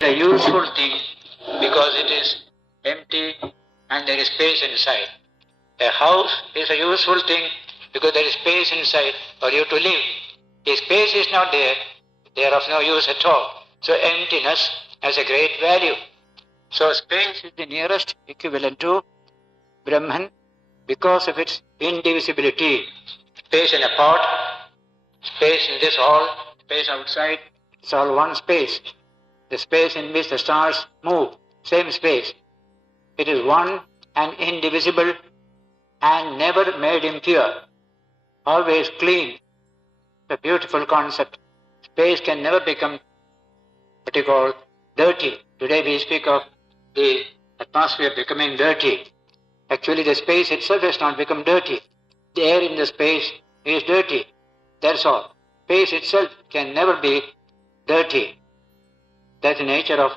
a useful thing because it is empty and there is space inside. A house is a useful thing because there is space inside for you to live. If space is not there, they are of no use at all. So emptiness has a great value. So space is the nearest equivalent to Brahman because of its indivisibility. Space in a pot, space in this hall, space outside, it's all one space. The space in which the stars move, same space. It is one and indivisible and never made impure, always clean. A beautiful concept. Space can never become what you call dirty. Today we speak of the atmosphere becoming dirty. Actually the space itself has not become dirty. The air in the space is dirty. That's all. Space itself can never be dirty. That's the nature of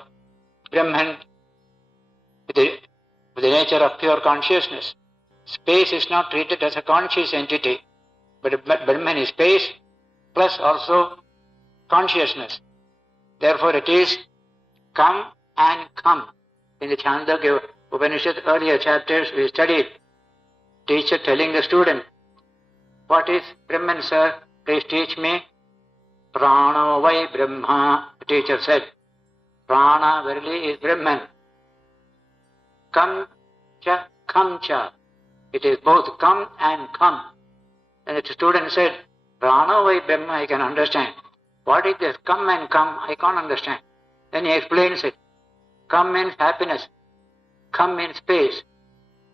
Brahman, the nature of pure consciousness. Space is not treated as a conscious entity, but Brahman is space plus also consciousness. Therefore it is come and come. In the Chandogya Upanishad earlier chapters we studied, teacher telling the student, what is Brahman, sir? Please teach me. Prano vai Brahma, the teacher said. Prana verily is Brahman. Come cha. It is both come and come. And the student said, Prana vai Brahma I can understand. What is this come and come? I can't understand. Then he explains it. Come means happiness. Come means space.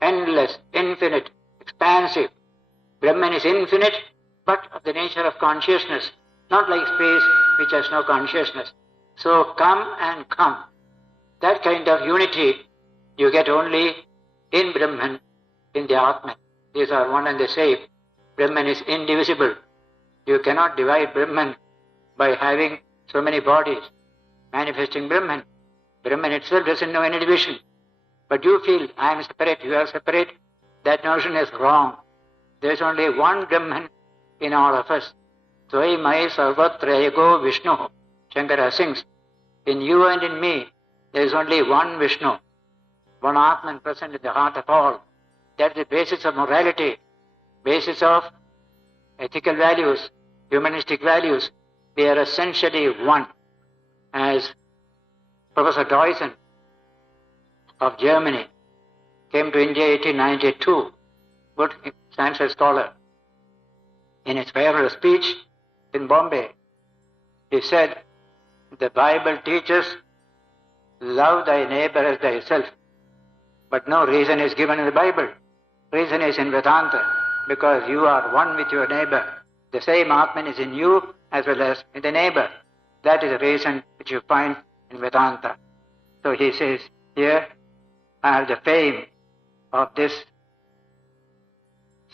Endless, infinite, expansive. Brahman is infinite, but of the nature of consciousness, not like space which has no consciousness. So come and come. That kind of unity you get only in Brahman, in the Atman. These are one and the same. Brahman is indivisible. You cannot divide Brahman by having so many bodies manifesting Brahman. Brahman itself doesn't know any division. But you feel, I am separate, you are separate. That notion is wrong. There is only one Brahman in all of us. Tvai mai sarvatra ego Vishnu. Shankara sings, in you and in me, there is only one Vishnu, one Atman present in the heart of all. That is the basis of morality, basis of ethical values, humanistic values. We are essentially one. As Professor Deussen of Germany came to India 1892, good science scholar. In his farewell speech in Bombay, he said, the Bible teaches, love thy neighbor as thyself. But no reason is given in the Bible. Reason is in Vedanta, because you are one with your neighbor. The same Atman is in you as well as in the neighbor. That is the reason which you find in Vedanta. So he says here, I have the fame of this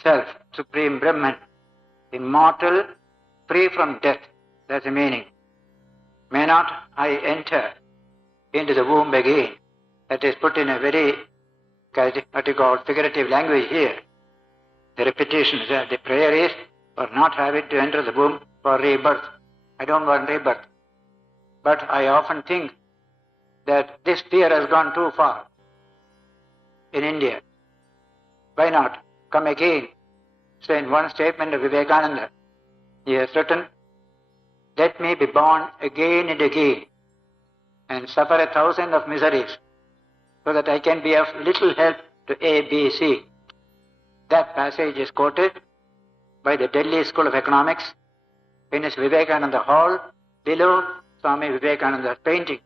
self, supreme Brahman, immortal, free from death. That's the meaning. May not I enter into the womb again. That is put in a very, what you call, figurative language here. The repetition is that the prayer is for not having to enter the womb for rebirth. I don't want rebirth. But I often think that this fear has gone too far in India. Why not come again? So in one statement of Vivekananda, he has written, let me be born again and again and suffer 1,000 of miseries so that I can be of little help to A, B, C. That passage is quoted by the Delhi School of Economics in its Vivekananda Hall below Swami Vivekananda's painting.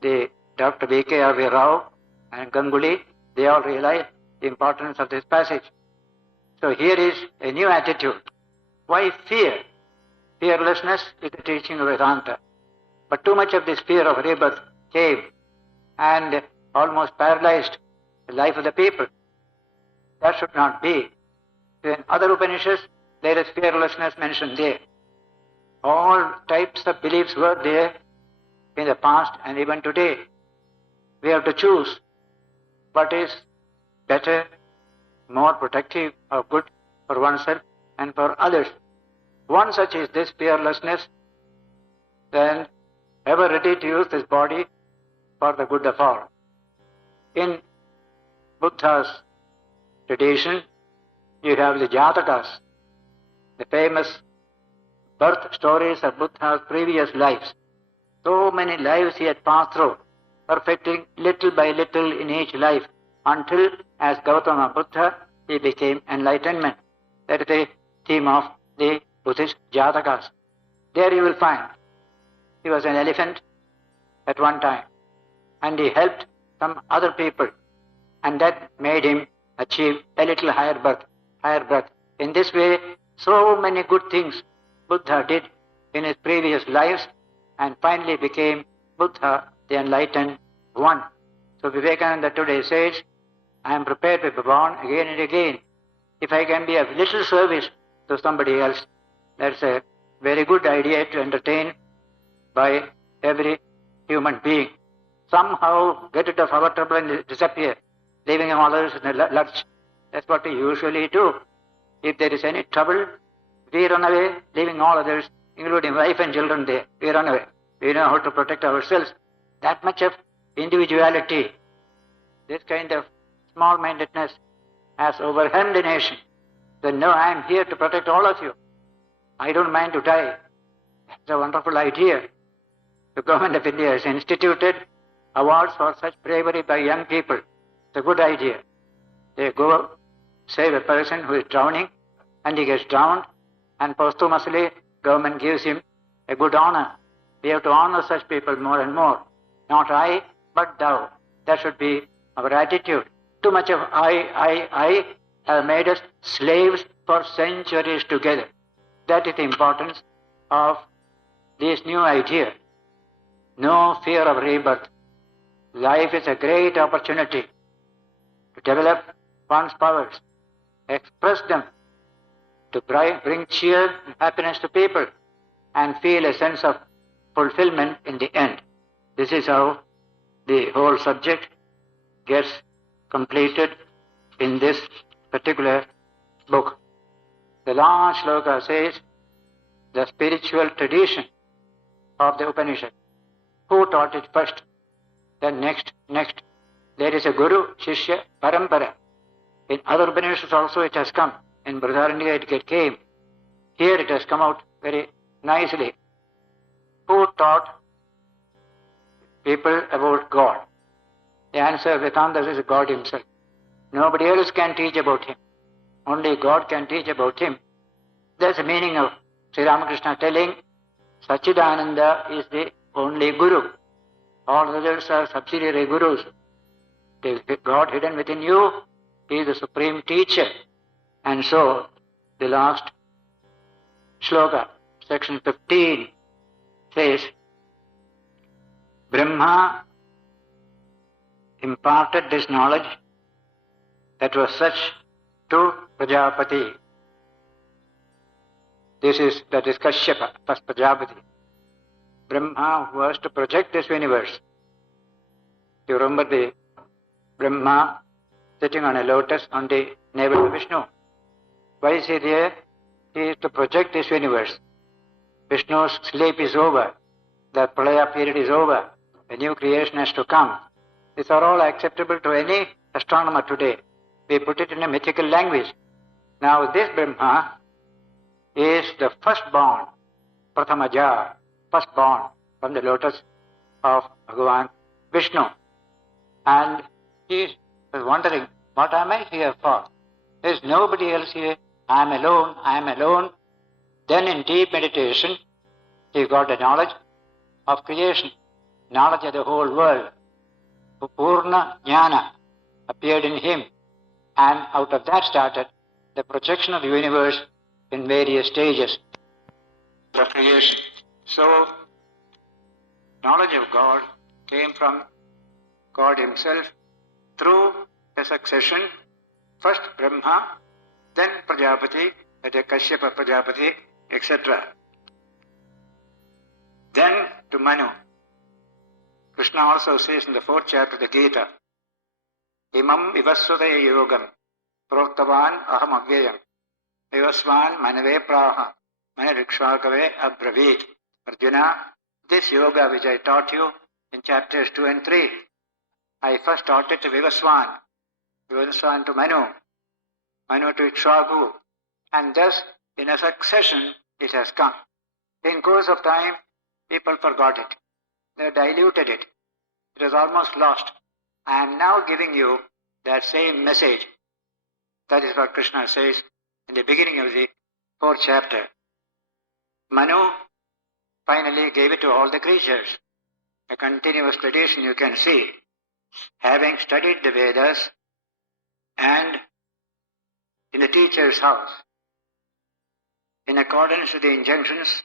The Dr. V.K.R.V. Rao and Ganguly, they all realize the importance of this passage. So here is a new attitude. Why fear? Fearlessness is the teaching of Vedanta. But too much of this fear of rebirth came and almost paralyzed the life of the people. That should not be. In other Upanishads, there is fearlessness mentioned there. All types of beliefs were there in the past and even today. We have to choose what is better, more protective or good for oneself and for others. One such is this fearlessness, then ever ready to use this body for the good of all. In Buddha's tradition, you have the Jatakas, the famous birth stories of Buddha's previous lives. So many lives he had passed through, perfecting little by little in each life, until, as Gautama Buddha, he became enlightenment. That is the theme of the Buddhist Jatakas. There you will find he was an elephant at one time, and he helped some other people, and that made him achieve a little higher birth. In this way, so many good things Buddha did in his previous lives, and finally became Buddha, the enlightened one. So Vivekananda today says, I am prepared to be born again and again. If I can be of little service to somebody else, that's a very good idea to entertain by every human being. Somehow get rid of our trouble and disappear, leaving others in the lurch. That's what we usually do. If there is any trouble, we run away, leaving all others, including wife and children there. We run away. We know how to protect ourselves. That much of individuality, this kind of small-mindedness has overwhelmed the nation. So no, I am here to protect all of you. I don't mind to die. That's a wonderful idea. The government of India has instituted awards for such bravery by young people. It's a good idea. They go save a person who is drowning, and he gets drowned, and posthumously government gives him a good honor. We have to honor such people more and more. Not I, but thou. That should be our attitude. Too much of I have made us slaves for centuries together. That is the importance of this new idea. No fear of rebirth. Life is a great opportunity to develop one's powers, express them, to bring cheer and happiness to people, and feel a sense of fulfillment in the end. This is how the whole subject gets completed in this particular book. The last shloka says, the spiritual tradition of the Upanishad. Who taught it first? Then next. There is a Guru, Shishya, Parampara. In other Upanishads also it has come. In Brihadaranyaka it came. Here it has come out very nicely. Who taught people about God? The answer of Vedanta is God himself. Nobody else can teach about him. Only God can teach about him. That's the meaning of Sri Ramakrishna telling Sachidananda is the only Guru. All others are subsidiary Gurus. The God hidden within you is the supreme teacher. And so, the last shloka, section 15, says, Brahma imparted this knowledge that was such to Prajapati. That is Kashyapa, plus Prajapati. Brahma was to project this universe. You remember the Brahma sitting on a lotus on the navel of Vishnu. Why is he there? He is to project this universe. Vishnu's sleep is over. The Pralaya period is over. A new creation has to come. These are all acceptable to any astronomer today. We put it in a mythical language. Now this Brahma is the firstborn, Prathamaja, firstborn from the lotus of Bhagavan Vishnu. And he was wondering, what am I here for? There is nobody else here. I am alone. Then in deep meditation, he got the knowledge of creation, knowledge of the whole world. Purna Jnana appeared in him, and out of that started the projection of the universe in various stages of creation. So, knowledge of God came from God himself through a succession, first Brahma, then Prajapati, that is Kashyapa Prajapati, etc. Then to Manu. Krishna also says in the 4th chapter of the Gita, Imam vivasvate yogam proktavan aham avyayam vivasvan manave praha manarikshakave abravit. Arjuna, this yoga which I taught you in chapters 2 and 3. I first taught it to Vivaswan to Manu to Ikshvaku, and thus in a succession it has come. In course of time, people forgot it. They diluted it. It was almost lost. I am now giving you that same message. That is what Krishna says in the beginning of the 4th chapter. Manu finally gave it to all the creatures. A continuous tradition you can see. Having studied the Vedas and in the teacher's house, in accordance with the injunctions,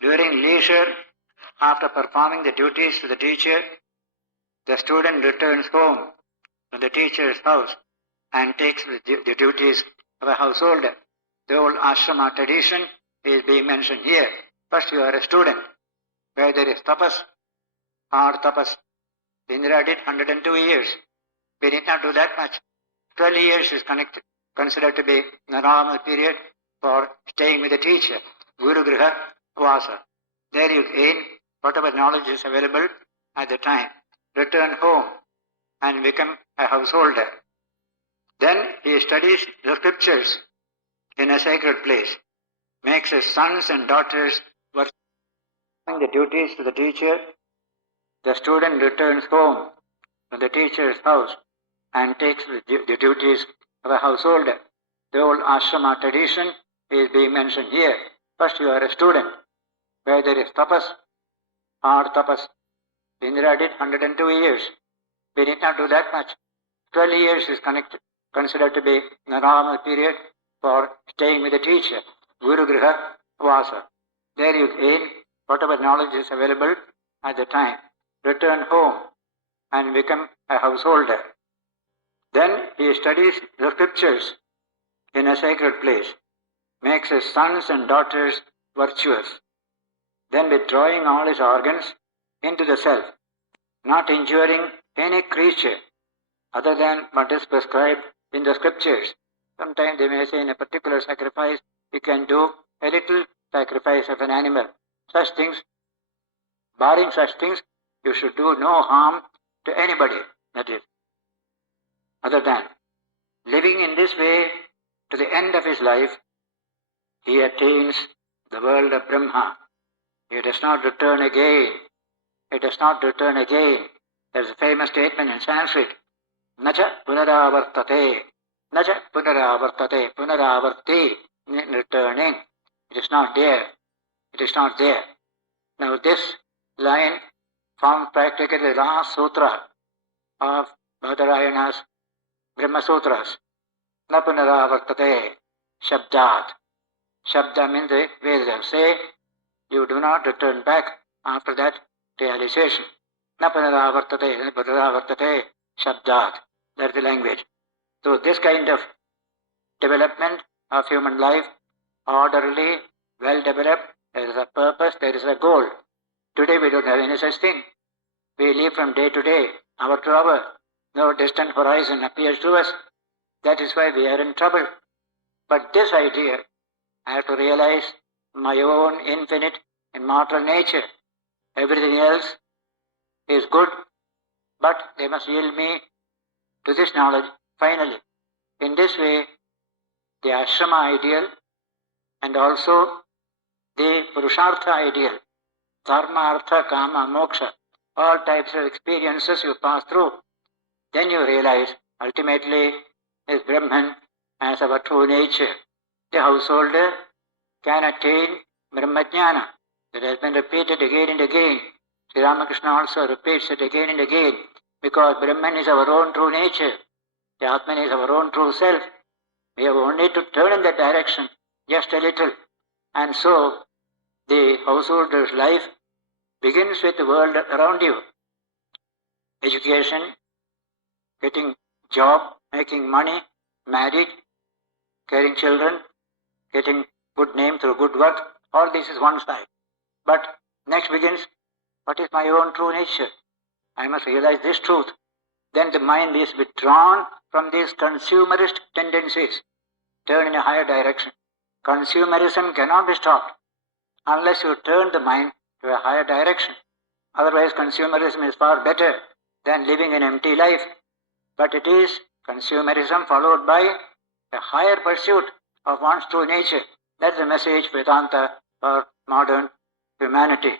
during leisure, after performing the duties to the teacher, the student returns home to the teacher's house and takes the duties of a householder. The old ashrama tradition is being mentioned here. First you are a student, where there is tapas or tapas. Indra did 102 years. We did not do that much. 12 years is considered to be the normal period for staying with the teacher. Guru Griha Vasa. There you gain whatever knowledge is available at the time. Return home and become a householder. Then he studies the scriptures in a sacred place. Makes his sons and daughters work the duties to the teacher. The student returns home to the teacher's house and takes the duties of a householder. The old ashrama tradition is being mentioned here. First you are a student, where there is tapas or tapas. Indra did 102 years. We did not do that much. 12 years is considered to be the normal period for staying with the teacher. Guru Griha Vasa. There you gain whatever knowledge is available at the time. Return home and become a householder. Then he studies the scriptures in a sacred place. Makes his sons and daughters virtuous. Then withdrawing all his organs into the self, not injuring any creature other than what is prescribed in the scriptures. Sometimes they may say in a particular sacrifice you can do a little sacrifice of an animal. Such things, barring such things, you should do no harm to anybody, that is, other than living in this way to the end of his life. He attains the world of Brahma. He does not return again. He does not return again. There is a famous statement in Sanskrit. Nacha punaravartate. Nacha punaravartate. Punaravarti. Returning. It is not there. It is not there. Now this line forms practically the last sutra of Brihadaranyaka's Brahma Sutras. Na punaravartate. Shabdat. Shabda means the Vedas say, you do not return back after that realization. Na punaravartate, punaravartate, shabdat. That's the language. So this kind of development of human life, orderly, well developed, there is a purpose, there is a goal. Today we don't have any such thing. We live from day to day, hour to hour. No distant horizon appears to us. That is why we are in trouble. But this idea, I have to realize my own infinite, immortal nature. Everything else is good, but they must yield me to this knowledge finally. In this way, the ashrama ideal and also the purushartha ideal, dharma, artha, kama, moksha, all types of experiences you pass through. Then you realize ultimately is Brahman as our true nature. The householder can attain Brahmajnana. It has been repeated again and again. Sri Ramakrishna also repeats it again and again, because Brahman is our own true nature. The Atman is our own true self. We have only to turn in that direction, just a little. And so, the householder's life begins with the world around you. Education, getting job, making money, marriage, caring children, getting good name through good work, all this is one side. But next begins, what is my own true nature? I must realize this truth. Then the mind is withdrawn from these consumerist tendencies, turn in a higher direction. Consumerism cannot be stopped unless you turn the mind to a higher direction. Otherwise, consumerism is far better than living an empty life. But it is consumerism followed by a higher pursuit of one's true nature. That's the message Vedanta for modern humanity.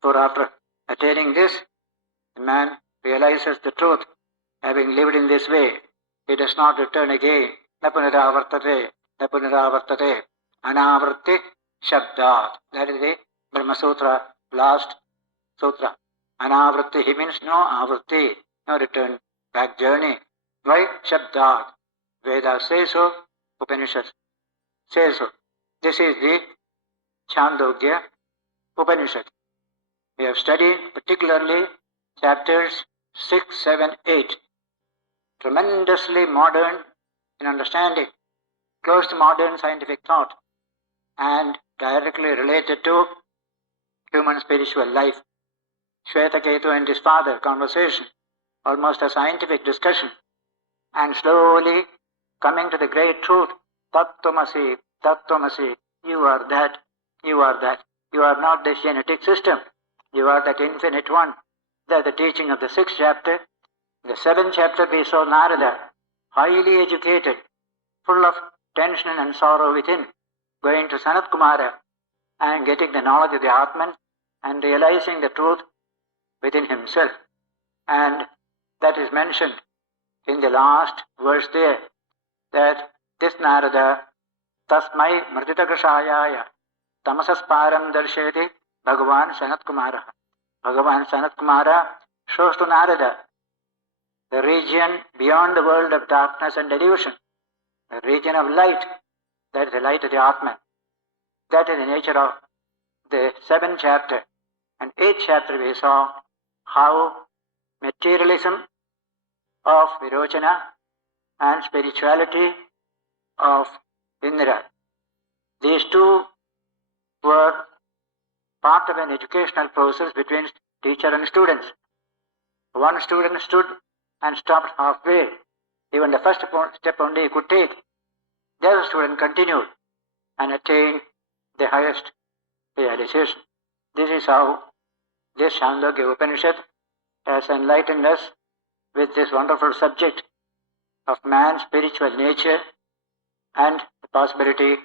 For after attaining this, the man realizes the truth. Having lived in this way, he does not return again. Na punaravartate, na punaravartate, anavritti shabdat. That is the Brahma Sutra, last sutra. Anavritti, he means no avritti, no return back journey. Why? Shabdat. Vedas say so, Upanishads say so. This is the Chandogya Upanishad. We have studied particularly chapters 6, 7, 8. Tremendously modern in understanding, close to modern scientific thought, and directly related to human spiritual life. Shvetaketu and his father, conversation, almost a scientific discussion, and slowly coming to the great truth, Tattvamasi, Tattvamasi, you are that, you are that. You are not this genetic system, you are that infinite one. That's the teaching of the 6th chapter. In the 7th chapter we saw Narada, highly educated, full of tension and sorrow within, going to Sanat Kumara and getting the knowledge of the Atman and realizing the truth within himself. And that is mentioned in the last verse there, that this Narada, Tasmai Mrtitakashayaya, Tamasasparam Darsheti, Bhagavan Sanat Kumara. Bhagavan Sanat Kumara shows to Narada the region beyond the world of darkness and delusion, the region of light, that is the light of the Atman. That is the nature of the 7th chapter. And 8th chapter we saw how materialism of Virochana and spirituality of Indra, these two were part of an educational process between teacher and students. One student stood and stopped halfway. Even the first step only he could take. The other student continued and attained the highest realization. This is how this Chandogya Upanishad has enlightened us with this wonderful subject of man's spiritual nature and the possibility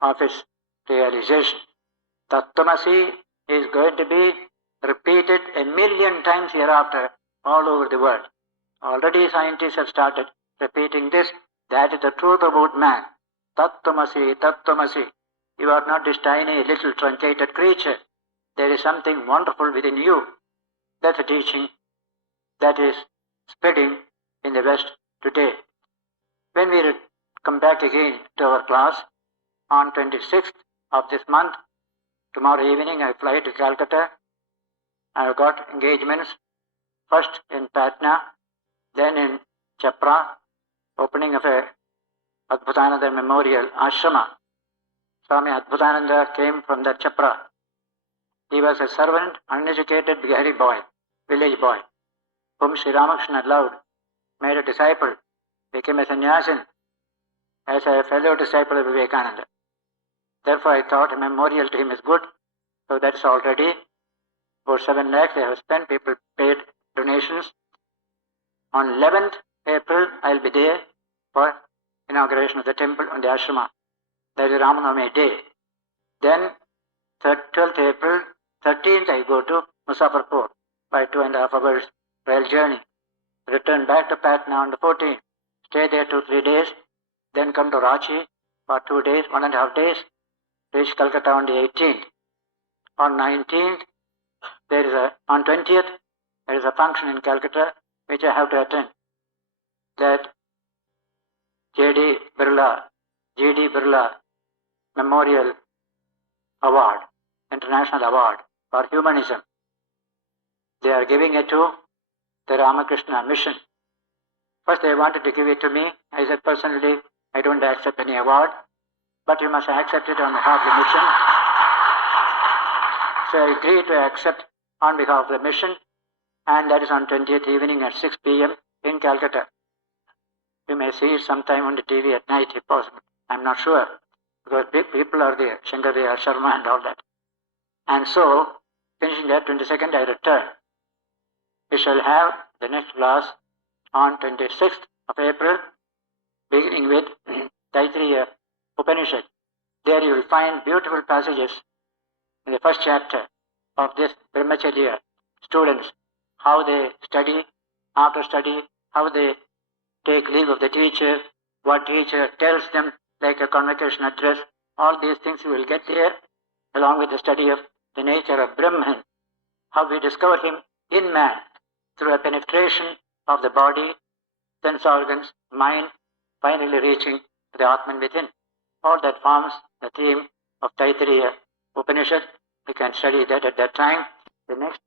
of its realization. Tattvamasi is going to be repeated 1,000,000 times hereafter all over the world. Already scientists have started repeating this. That is the truth about man. Tattvamasi, Tattvamasi. You are not this tiny little truncated creature. There is something wonderful within you. That's a teaching that is spreading in the West today. When we come back again to our class on 26th of this month, tomorrow evening I fly to Calcutta. I have got engagements first in Patna, then in Chapra, opening of a Adbhutananda Memorial Ashrama. Swami Adbhutananda came from that Chapra. He was a servant, uneducated Bihari boy, village boy, whom Sri Ramakrishna loved, made a disciple, became a sannyasin as a fellow disciple of Vivekananda. Therefore I thought a memorial to him is good. So that's already about 7 lakhs they have spent. People paid donations. On 11th April I'll be there for inauguration of the temple on the ashrama. That is Ramanavami day. Then 12th April, 13th I go to Muzaffarpur by 2.5 hours rail journey. Return back to Patna on the 14th. Stay there 2-3 days. Then come to Ranchi for 2 days, 1.5 days. Reach Calcutta on the 18th. On 19th, on 20th, there is a function in Calcutta which I have to attend. That G.D. Birla Memorial Award, International Award for Humanism. They are giving it to the Ramakrishna mission. First they wanted to give it to me. I said personally, I don't accept any award, but you must accept it on behalf of the mission. So I agreed to accept on behalf of the mission, and that is on 20th evening at 6 p.m. in Calcutta. You may see it sometime on the TV at night if possible. I'm not sure, because big people are there, Shankardeya, Sharma and all that. And so, finishing that 22nd, I return. We shall have the next class on 26th of April, beginning with Taittiriya Upanishad. There you will find beautiful passages in the first chapter of this Brahmacharya students, how they study, after study, how they take leave of the teacher, what teacher tells them, like a convocation address. All these things you will get there, along with the study of the nature of Brahman, how we discover him in man through a penetration of the body, sense organs, mind, finally reaching the Atman within. All that forms the theme of Taittiriya Upanishad. We can study that at that time. The next